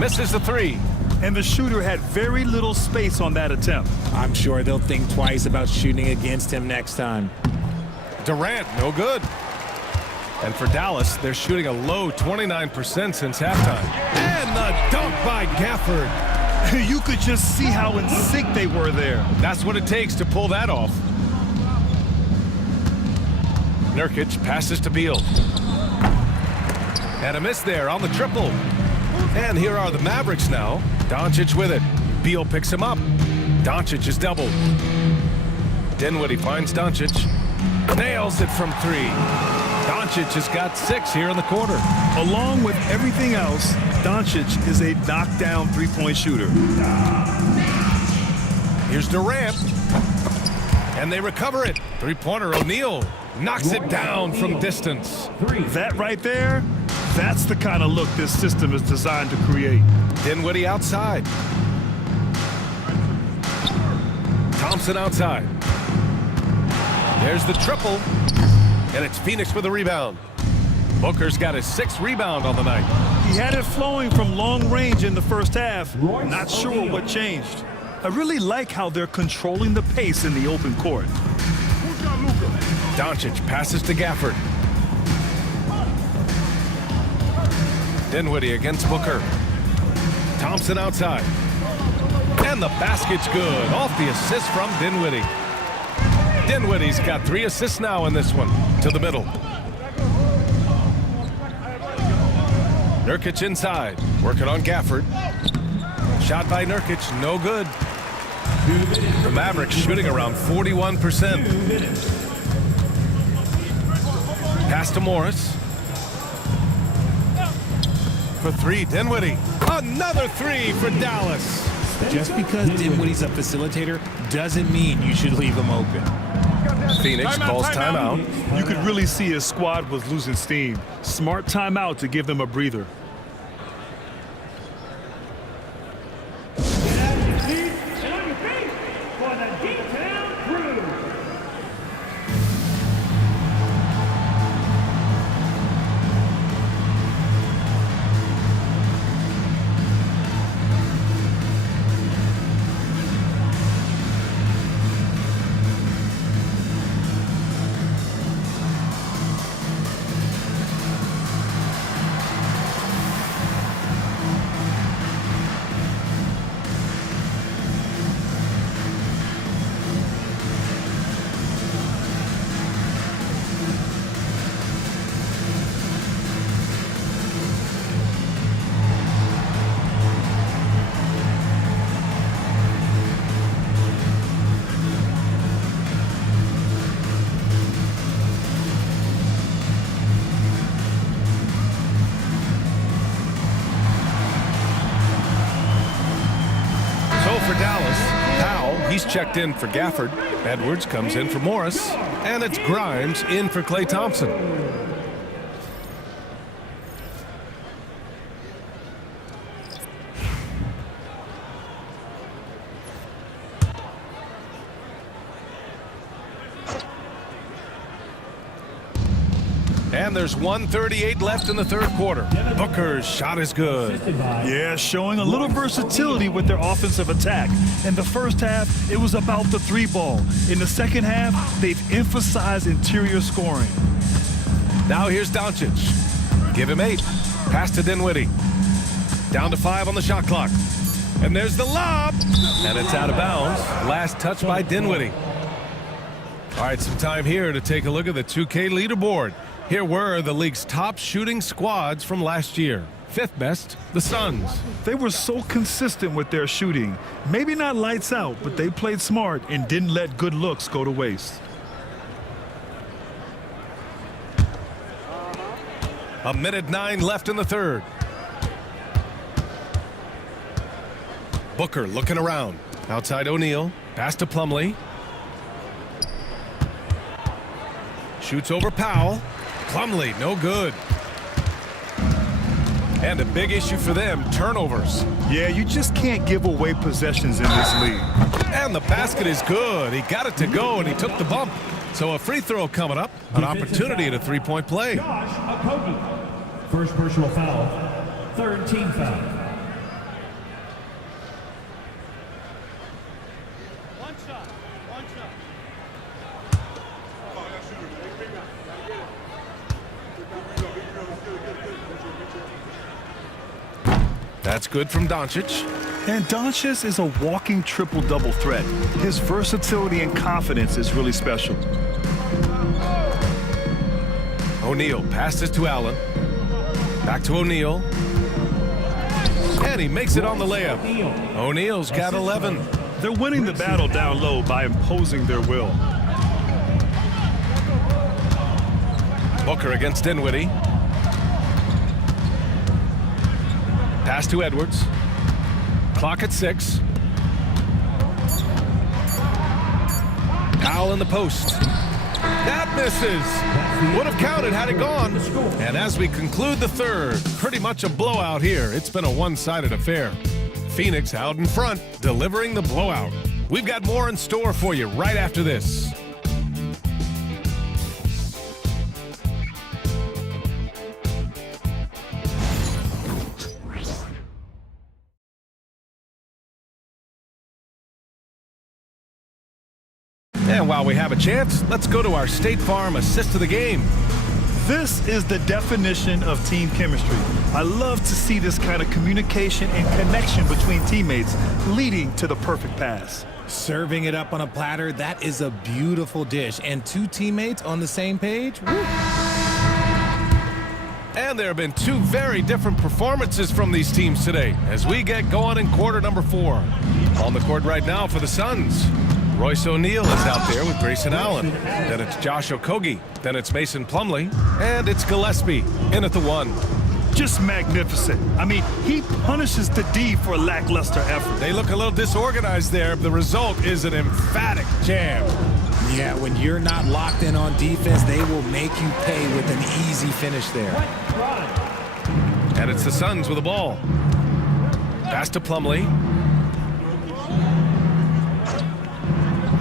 Misses the 3. And the shooter had very little space on that attempt. I'm sure they'll think twice about shooting against him next time. Durant, no good. And for Dallas, they're shooting a low 29% since halftime. And the dunk by Gafford. You could just see how in sync they were there. That's what it takes to pull that off. Nurkic passes to Beal. And a miss there on the triple. And here are the Mavericks now. Doncic with it. Beal picks him up. Doncic is doubled. Dinwiddie finds Doncic. Nails it from 3. Doncic has got 6 here in the quarter. Along with everything else, Doncic is a knockdown three-point shooter. Here's Durant. And they recover it. Three-pointer O'Neal knocks it down from distance. That right there, that's the kind of look this system is designed to create. Dinwiddie outside. Thompson outside. There's the triple. And it's Phoenix with the rebound. Booker's got his 6th rebound on the night. He had it flowing from long range in the first half. Not sure what changed. I really like how they're controlling the pace in the open court. Doncic passes to Gafford. Dinwiddie against Booker. Thompson outside. And the basket's good. Off the assist from Dinwiddie. Dinwiddie's got 3 assists now in this one. To the middle. Nurkic inside. Working on Gafford. Shot by Nurkic. No good. The Mavericks shooting around 41%. Pass to Morris. For 3, Dinwiddie. Another 3 for Dallas. Just because Dinwiddie's a facilitator doesn't mean you should leave him open. Phoenix calls timeout. You could really see his squad was losing steam. Smart timeout to give them a breather. He's checked in for Gafford. Edwards comes in for Morris. And it's Grimes in for Klay Thompson. And there's 1:38 left in the third quarter. Booker's shot is good. Yeah, showing a little versatility with their offensive attack. In the first half, it was about the three ball. In the second half, they've emphasized interior scoring. Now here's Doncic. Give him 8. Pass to Dinwiddie. Down to 5 on the shot clock. And there's the lob. And it's out of bounds. Last touch by Dinwiddie. All right, some time here to take a look at the 2K leaderboard. Here were the league's top shooting squads from last year. 5th best, the Suns. They were so consistent with their shooting. Maybe not lights out, but they played smart and didn't let good looks go to waste. A minute 9 left in the third. Booker looking around. Outside O'Neal. Pass to Plumlee. Shoots over Powell. Plumlee, no good. And a big issue for them, turnovers. Yeah, you just can't give away possessions in this league. And the basket is good. He got it to go, and he took the bump. So a free throw coming up, an opportunity at a three-point play. Josh Okogie. First personal foul. Third team foul. One shot. That's good from Doncic. And Doncic is a walking triple-double threat. His versatility and confidence is really special. O'Neal passes to Allen. Back to O'Neal. And he makes it on the layup. O'Neal's got 11. They're winning the battle down low by imposing their will. Booker against Dinwiddie. Pass to Edwards. Clock at 6. Powell in the post. That misses. Would have counted had it gone. And as we conclude the third, pretty much a blowout here. It's been a one-sided affair. Phoenix out in front, delivering the blowout. We've got more in store for you right after this. And while we have a chance, let's go to our State Farm assist of the game. This is the definition of team chemistry. I love to see this kind of communication and connection between teammates leading to the perfect pass. Serving it up on a platter, that is a beautiful dish. And 2 teammates on the same page? Woo. And there have been 2 very different performances from these teams today as we get going in quarter number 4. On the court right now for the Suns. Royce O'Neal is out there with Grayson Allen. Then it's Josh Okogie. Then it's Mason Plumlee. And it's Gillespie in at the 1. Just magnificent. I mean, he punishes the D for a lackluster effort. They look a little disorganized there. The result is an emphatic jam. Yeah, when you're not locked in on defense, they will make you pay with an easy finish there. And it's the Suns with the ball. Pass to Plumlee.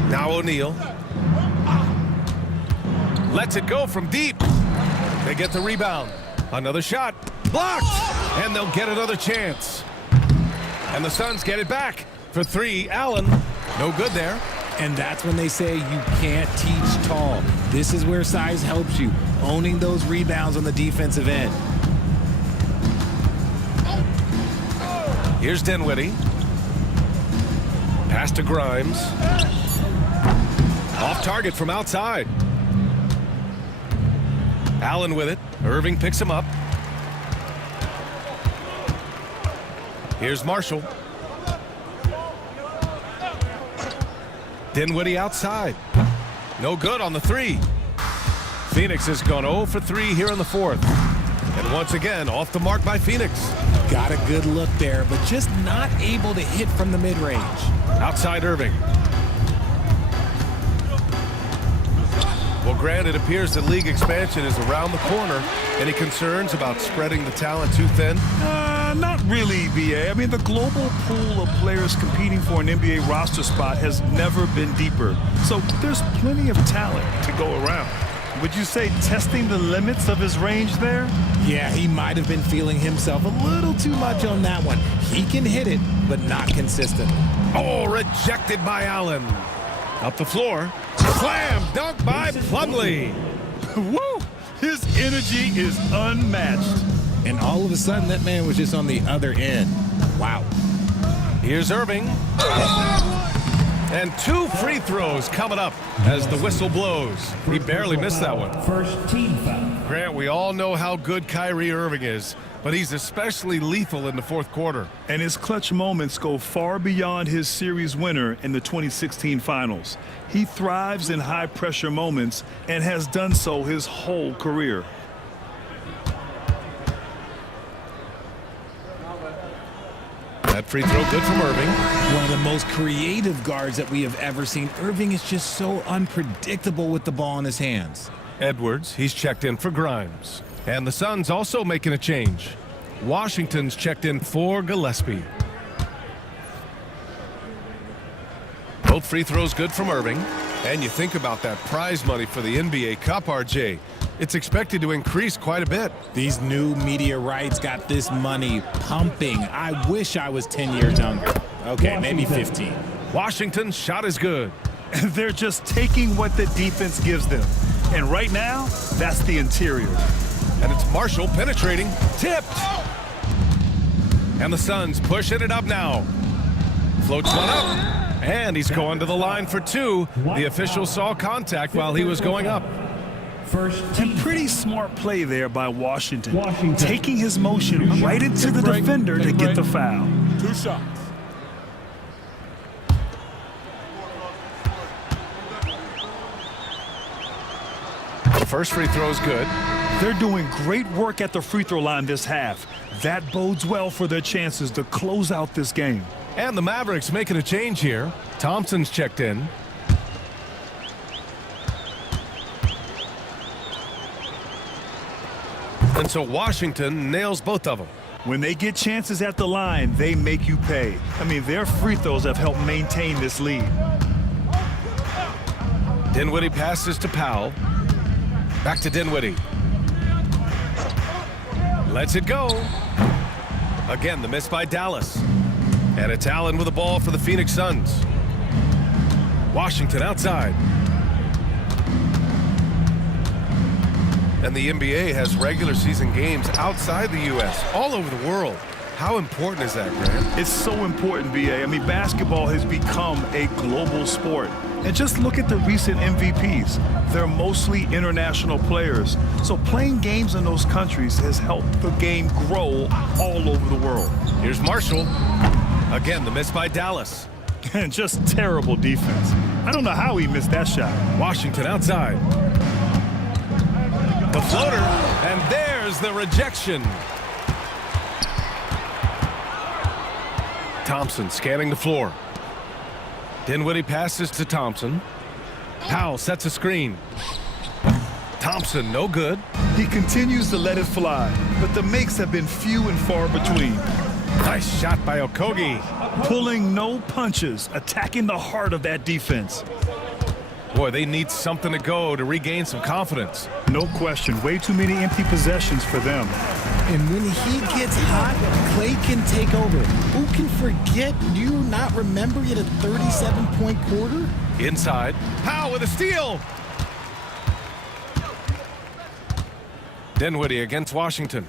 Now O'Neal. Lets it go from deep. They get the rebound. Another shot. Blocked! And they'll get another chance. And the Suns get it back. For 3, Allen. No good there. And that's when they say you can't teach tall. This is where size helps you. Owning those rebounds on the defensive end. Here's Dinwiddie. Pass to Grimes. Off target from outside. Allen with it. Irving picks him up. Here's Marshall. Dinwiddie outside. No good on the 3. Phoenix has gone 0 for 3 here in the 4th. And once again, off the mark by Phoenix. Got a good look there, but just not able to hit from the mid-range. Outside Irving. Well, Grant, it appears that league expansion is around the corner. Any concerns about spreading the talent too thin? Not really, BA. I mean, the global pool of players competing for an NBA roster spot has never been deeper. So there's plenty of talent to go around. Would you say testing the limits of his range there? Yeah, he might have been feeling himself a little too much on that one. He can hit it, but not consistently. Oh, rejected by Allen. Up the floor. Slam dunk by Plumlee. Woo! His energy is unmatched. And all of a sudden, that man was just on the other end. Wow. Here's Irving. And 2 free throws coming up as the whistle blows. He barely missed that one. First team foul. Grant, we all know how good Kyrie Irving is, but he's especially lethal in the fourth quarter. And his clutch moments go far beyond his series winner in the 2016 finals. He thrives in high-pressure moments and has done so his whole career. That free throw good from Irving. One of the most creative guards that we have ever seen. Irving is just so unpredictable with the ball in his hands. Edwards, he's checked in for Grimes. And the Suns also making a change. Washington's checked in for Gillespie. Both free throws good from Irving. And you think about that prize money for the NBA Cup, RJ. It's expected to increase quite a bit. These new media rights got this money pumping. I wish I was 10 years younger. Okay, maybe 15. Washington's shot is good. They're just taking what the defense gives them. And right now, that's the interior. And it's Marshall penetrating. Tipped. And the Suns pushing it up now. Floats one up. And he's going to the line for 2. The official saw contact while he was going up. And pretty smart play there by Washington. Taking his motion right into the defender to get the foul. 2 shots. The first free throw is good. They're doing great work at the free throw line this half. That bodes well for their chances to close out this game. And the Mavericks making a change here. Thompson's checked in. And so Washington nails both of them. When they get chances at the line, they make you pay. I mean, their free throws have helped maintain this lead. Dinwiddie passes to Powell. Back to Dinwiddie. Lets it go. Again, the miss by Dallas. And it's Allen with the ball for the Phoenix Suns. Washington outside. And the NBA has regular season games outside the U.S., all over the world. How important is that, Grant? It's so important, BA. I mean, basketball has become a global sport. And just look at the recent MVPs. They're mostly international players. So playing games in those countries has helped the game grow all over the world. Here's Marshall. Again, the miss by Dallas. And just terrible defense. I don't know how he missed that shot. Washington outside. The floater, and there's the rejection. Thompson scanning the floor. Dinwiddie passes to Thompson. Powell sets a screen. Thompson, no good. He continues to let it fly, but the makes have been few and far between. Nice shot by Okogie. Pulling no punches, attacking the heart of that defense. Boy, they need something to go to regain some confidence. No question. Way too many empty possessions for them. And when he gets hot, Clay can take over. Who can forget? Do you not remember he had a 37-point quarter? Inside. Powell with a steal. Dinwiddie against Washington.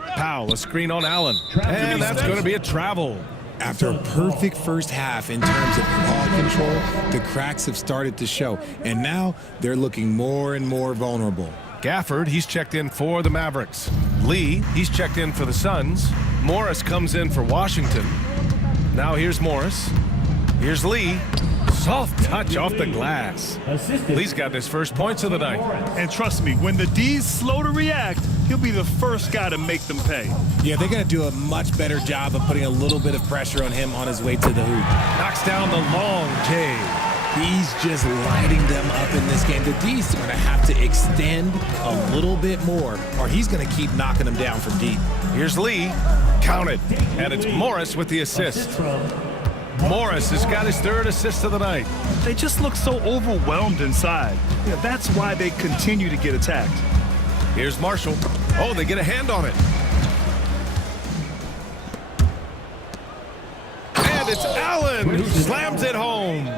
Powell, a screen on Allen. And that's going to be a travel. After a perfect first half in terms of ball control, the cracks have started to show. And now they're looking more and more vulnerable. Gafford, he's checked in for the Mavericks. Lee, he's checked in for the Suns. Morris comes in for Washington. Now here's Morris. Here's Lee. Soft touch off the glass. Lee's got his first points of the night. And trust me, when the D's slow to react, he'll be the first guy to make them pay. Yeah, they're going to do a much better job of putting a little bit of pressure on him on his way to the hoop. Knocks down the long J. He's just lighting them up in this game. The D's are going to have to extend a little bit more, or he's going to keep knocking them down from deep. Here's Lee. Count it. And it's Morris with the assist. Morris has got his third assist of the night. They just look so overwhelmed inside. Yeah, that's why they continue to get attacked. Here's Marshall. Oh, they get a hand on it. And it's Allen who slams it home.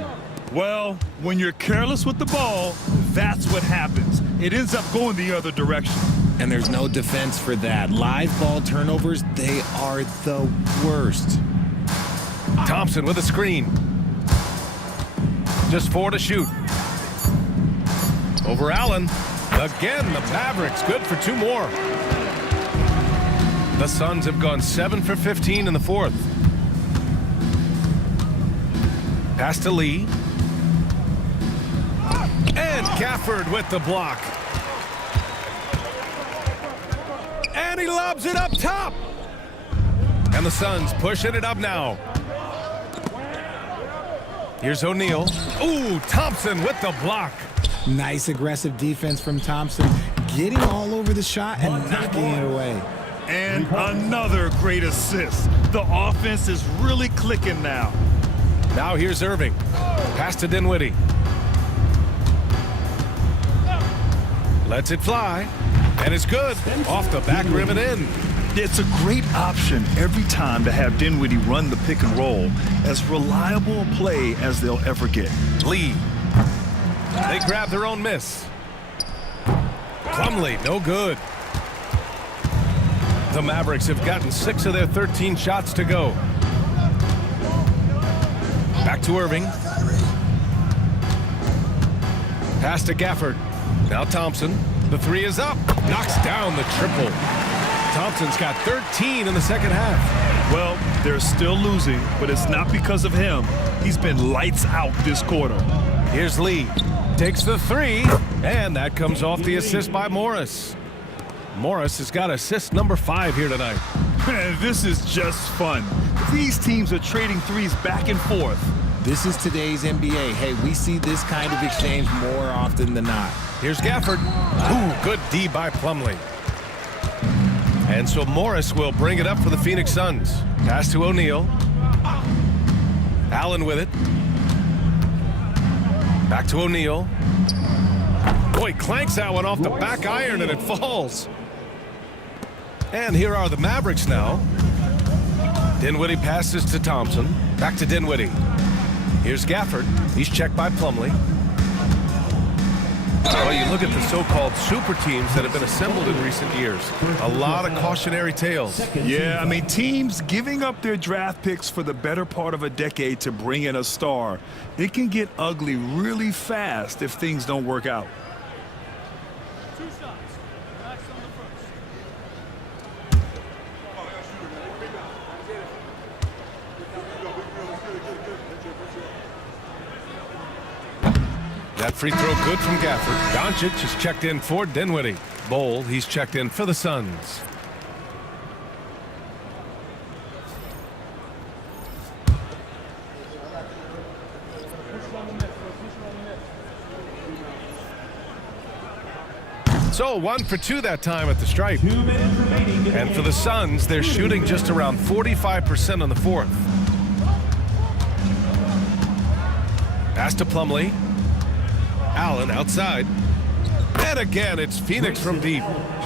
Well, when you're careless with the ball, that's what happens. It ends up going the other direction. And there's no defense for that. Live ball turnovers, they are the worst. Thompson with a screen. Just 4 to shoot. Over Allen. Again, the Mavericks good for 2 more. The Suns have gone 7 for 15 in the fourth. Pass to Lee. And Gafford with the block. And he lobs it up top. And the Suns pushing it up now. Here's O'Neal. Ooh, Thompson with the block. Nice aggressive defense from Thompson. Getting all over the shot and knocking it away. And another great assist. The offense is really clicking now. Now here's Irving. Pass to Dinwiddie. Lets it fly. And it's good. Off the back rim and in. It's a great option every time to have Dinwiddie run the pick and roll. As reliable a play as they'll ever get. Lee. They grab their own miss. Plumlee, no good. The Mavericks have gotten 6 of their 13 shots to go. Back to Irving. Pass to Gafford. Now Thompson. The 3 is up. Knocks down the triple. Thompson's got 13 in the second half. Well, they're still losing, but it's not because of him. He's been lights out this quarter. Here's Lee. Takes the 3, and that comes off the assist by Morris. Morris has got assist number 5 here tonight. This is just fun. These teams are trading threes back and forth. This is today's NBA. Hey, we see this kind of exchange more often than not. Here's Gafford. Ooh, good D by Plumlee. And so Morris will bring it up for the Phoenix Suns. Pass to O'Neal. Allen with it. Back to O'Neal. Boy, clanks that one off the back iron and it falls. And here are the Mavericks now. Dinwiddie passes to Thompson. Back to Dinwiddie. Here's Gafford. He's checked by Plumlee. Well, you look at the so-called super teams that have been assembled in recent years. A lot of cautionary tales. Yeah, I mean, teams giving up their draft picks for the better part of a decade to bring in a star. It can get ugly really fast if things don't work out. That free throw good from Gafford. Doncic is checked in for Dinwiddie. Bowl, he's checked in for the Suns. So 1 for 2 that time at the stripe. And for the Suns, they're shooting just around 45% on the fourth. Pass to Plumlee. Allen outside. And again, it's Phoenix from deep.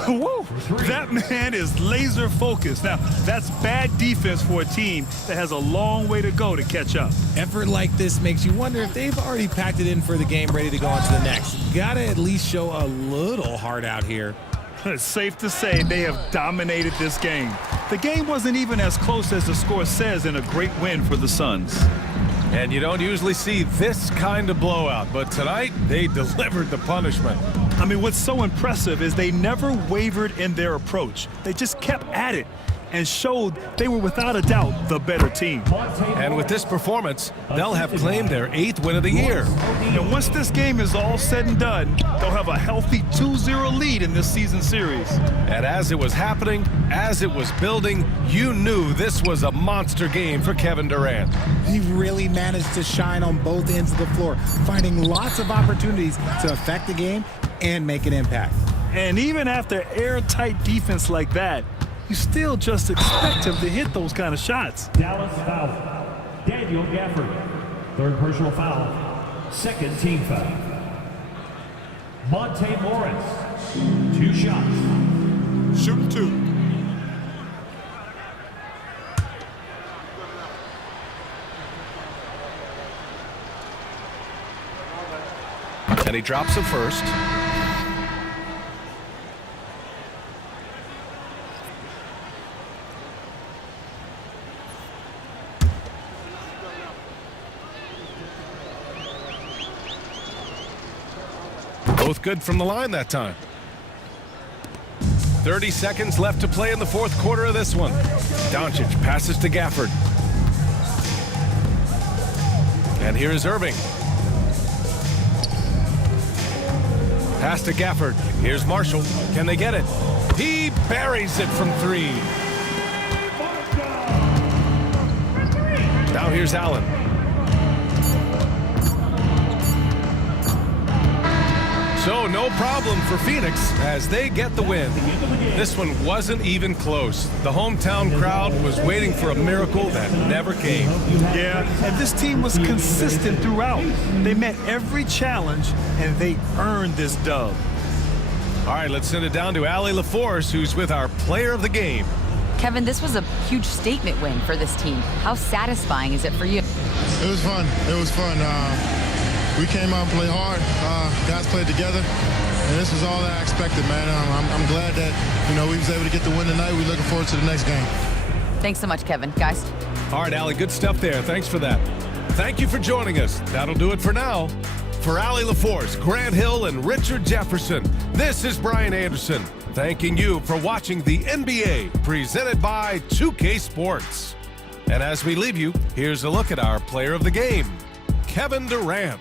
Woo! That man is laser focused. Now, that's bad defense for a team that has a long way to go to catch up. Effort like this makes you wonder if they've already packed it in for the game, ready to go on to the next. Gotta at least show a little heart out here. It's safe to say they have dominated this game. The game wasn't even as close as the score says in a great win for the Suns. And you don't usually see this kind of blowout, but tonight they delivered the punishment. I mean, what's so impressive is they never wavered in their approach. They just kept at it. and showed they were without a doubt the better team. And with this performance, they'll have claimed their 8th win of the year. And once this game is all said and done, they'll have a healthy 2-0 lead in this season series. And as it was happening, as it was building, you knew this was a monster game for Kevin Durant. He really managed to shine on both ends of the floor, finding lots of opportunities to affect the game and make an impact. And even after airtight defense like that, you still just expect him to hit those kind of shots. Dallas foul. Daniel Gafford. Third personal foul. Second team foul. Monte Morris. 2 shots. Shooting 2. And he drops it first. Both good from the line that time. 30 seconds left to play in the 4th quarter of this one. Doncic passes to Gafford. And here is Irving. Pass to Gafford. Here's Marshall. Can they get it? He buries it from 3. Now here's Allen. So no problem for Phoenix as they get the win. This one wasn't even close. The hometown crowd was waiting for a miracle that never came. Yeah, and this team was consistent throughout. They met every challenge, and they earned this dub. All right, let's send it down to Allie LaForce, who's with our player of the game. Kevin, this was a huge statement win for this team. How satisfying is it for you? It was fun. It was fun. We came out and played hard. Guys played together, and this is all that I expected, man. I'm glad that, we was able to get the win tonight. We're looking forward to the next game. Thanks so much, Kevin. Guys. All right, Allie, good stuff there. Thanks for that. Thank you for joining us. That'll do it for now. For Allie LaForce, Grant Hill, and Richard Jefferson, this is Brian Anderson, thanking you for watching the NBA, presented by 2K Sports. And as we leave you, here's a look at our player of the game, Kevin Durant.